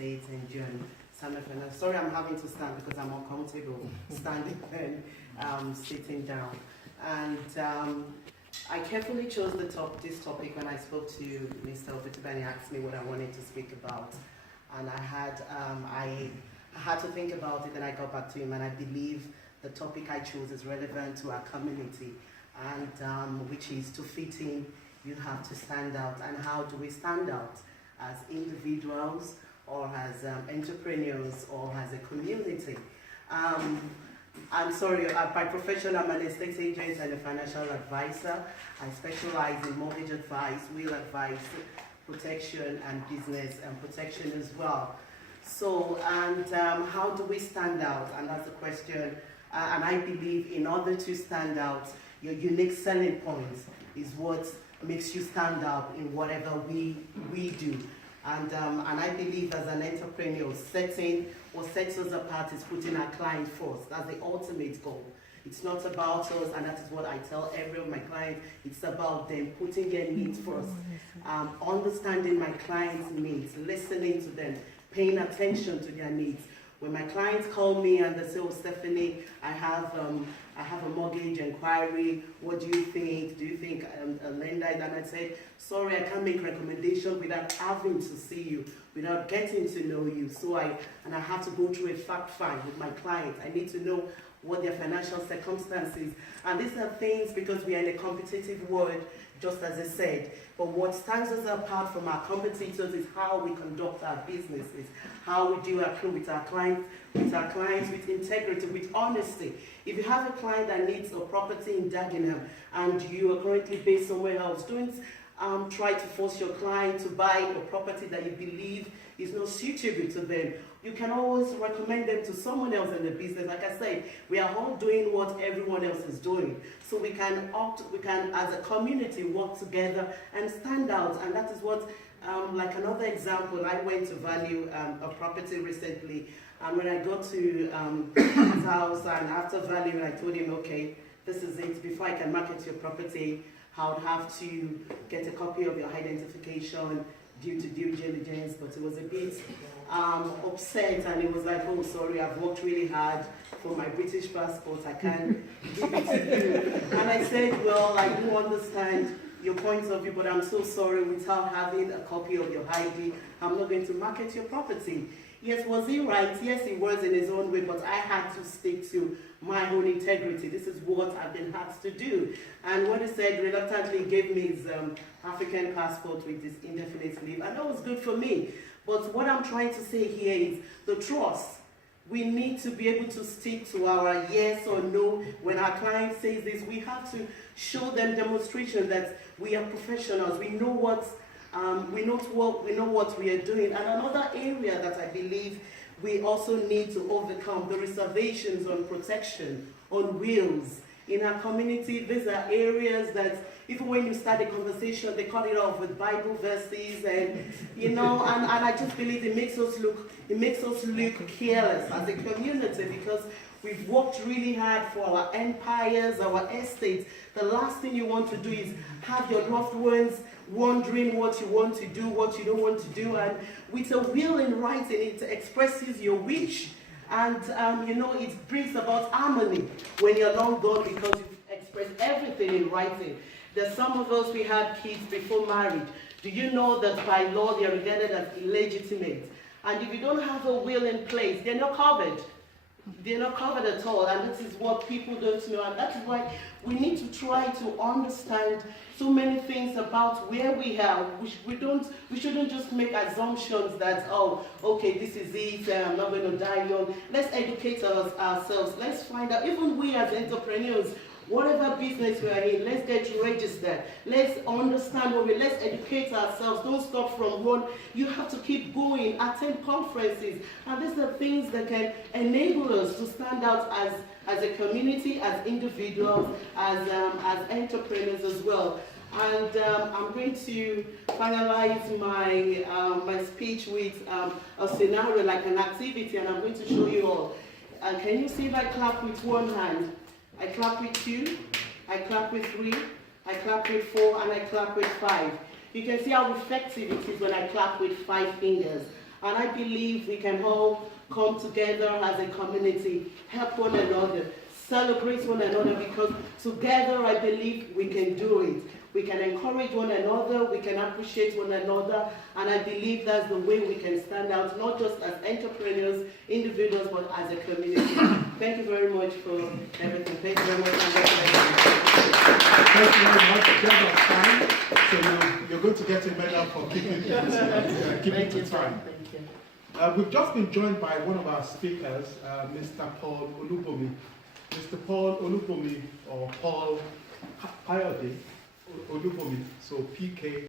Estate in June. Sorry, I'm having to stand because I'm uncomfortable standing and sitting down. And I carefully chose this topic when I spoke to Mr. Okafo. He asked me what I wanted to speak about, and I had to think about it, and I got back to him. And I believe the topic I chose is relevant to our community, and which is to fit in. You have to stand out, and how do we stand out as individuals, or as entrepreneurs, or as a community? I'm sorry, by profession I'm an estate agent and a financial advisor. I specialize in mortgage advice, will advice, protection, and business and protection as well. So, and how do we stand out? And that's the question. And I believe in order to stand out, your unique selling points is what makes you stand out in whatever we do. And I believe as an entrepreneur, what sets us apart is putting our client first. That's the ultimate goal. It's not about us, and that is what I tell every of my clients. It's about them putting their needs first, understanding my clients' needs, listening to them, paying attention to their needs. When my clients call me and they say, "Oh, Stephanie, I have a mortgage inquiry. What do you think? Do you think a lender?" And I say, "Sorry, I can't make recommendations without having to see you, without getting to know you." So I have to go through a fact find with my client. I need to know what their financial circumstances. And these are things because we are in a competitive world, just as I said. But what stands us apart from our competitors is how we conduct our businesses, how we do with our clients with integrity, with honesty. If you have a client that needs a property in Dagenham and you are currently based somewhere else, don't try to force your client to buy a property that you believe is not suitable to them. You can always recommend them to someone else in the business. Like I said, we are all doing what everyone else is doing. So we can as a community work together and stand out. And that is what, like another example, I went to value a property recently. And when I got to his house, and after valuing, I told him, "Okay, this is it. Before I can market your property, I would have to get a copy of your identification due to due diligence." But it was a bit upset, and he was like, "Oh, sorry, I've worked really hard for my British passport. I can't give it to you." And I said, "Well, I do understand your point of view, but I'm so sorry, without having a copy of your ID, I'm not going to market your property." Yes, was he right? Yes, he was in his own way, but I had to stick to my own integrity. This is what I've been asked to do. And what he said, reluctantly gave me his African passport with this indefinite leave, and that was good for me. But what I'm trying to say here is the trust. We need to be able to stick to our yes or no. When our client says this, we have to show them demonstration that we are professionals. We know what we are doing. And another area that I believe we also need to overcome, the reservations on protection, on wills. In our community, these are areas that even when you start a conversation, they cut it off with Bible verses, and and I just believe it makes us look careless as a community, because we've worked really hard for our empires, our estates. The last thing you want to do is have your loved ones wondering what you want to do, what you don't want to do. And with a will in writing, it expresses your wish. And, it brings about harmony when you're long gone, because you've expressed everything in writing. There's some of us, we had kids before marriage. Do you know that by law they are regarded as illegitimate? And if you don't have a will in place, they're not covered. They're not covered at all, and this is what people don't know, and that's why we need to try to understand so many things about where we are. We shouldn't just make assumptions that, oh, okay, this is it, I'm not going to die young. Let's educate ourselves. Let's find out, even we as entrepreneurs, whatever business we are in, let's get registered. Let's understand let's educate ourselves. Don't stop from one. You have to keep going, attend conferences. And these are things that can enable us to stand out as a community, as individuals, as entrepreneurs as well. And I'm going to finalize my speech with a scenario, like an activity, and I'm going to show you all. Can you see if I clap with one hand? I clap with 2, I clap with 3, I clap with 4, and I clap with 5. You can see how effective it is when I clap with 5 fingers. And I believe we can all come together as a community, help one another, celebrate one another, because together I believe we can do it. We can encourage one another, we can appreciate one another, and I believe that's the way we can stand out, not just as entrepreneurs, individuals, but as a community. Thank you very much for everything. Thank you very much. Thank you very much. Just on time, so you're going to get a medal for keeping the time. Thank you. We've just been joined by one of our speakers, Mr. Paul Olubomi. Mr. Paul Olubomi, or Paul Payode Olubomi, so PK.